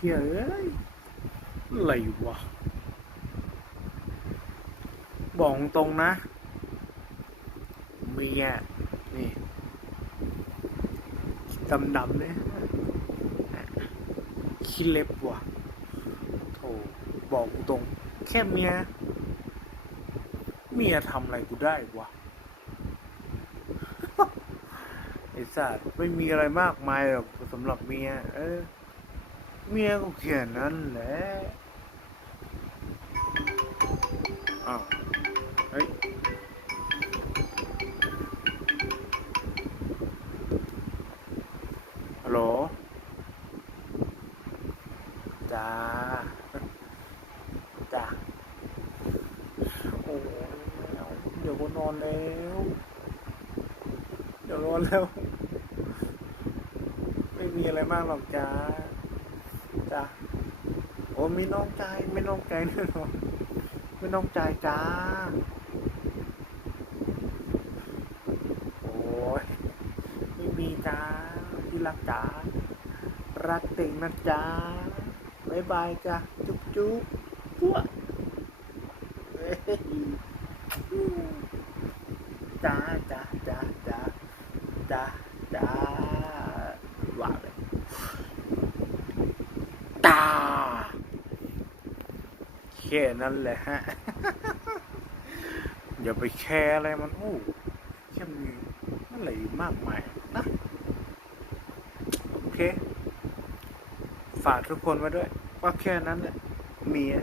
เฮ้ยอะไรวะ บอกตรงนะ เมียนี่ดำๆเนี่ยขี้เล็บว่ะโธ่บอกกูตรง แค่เมีย เมียทำอะไรกูได้วะไอ้สัตว์ไม่มีอะไรมากมายหรอกสำหรับเมีย เออ เมียก็แค่นั้นแหละอ้าวเฮ้ยฮัลโหลจ้าจ้าโอ้ยเอาเดี๋ยวก็นอนแล้ว เดี๋ยวนอนแล้ว ไม่มีอะไรมากหรอกจ้า จ้าโอ้มีน้องใจไม่น้องใจแน่นอนไม่น้องใจจ้า โอ้ยไม่มีจ้าที่รักจ้ารักเต็งนะจ้าบายบายจ้าจุ๊บจุ๊บตัวจ้าจ้าจ้าจ้าจ้าจ้าว่าเลยตา แค่นั้นแหละฮะ อย่าไปแคร์อะไรมันโอ้แค่มีอะไรมากมายนะ โอเค ฝากทุกคนไว้ด้วย ว่าแค่นั้นแหละเมีย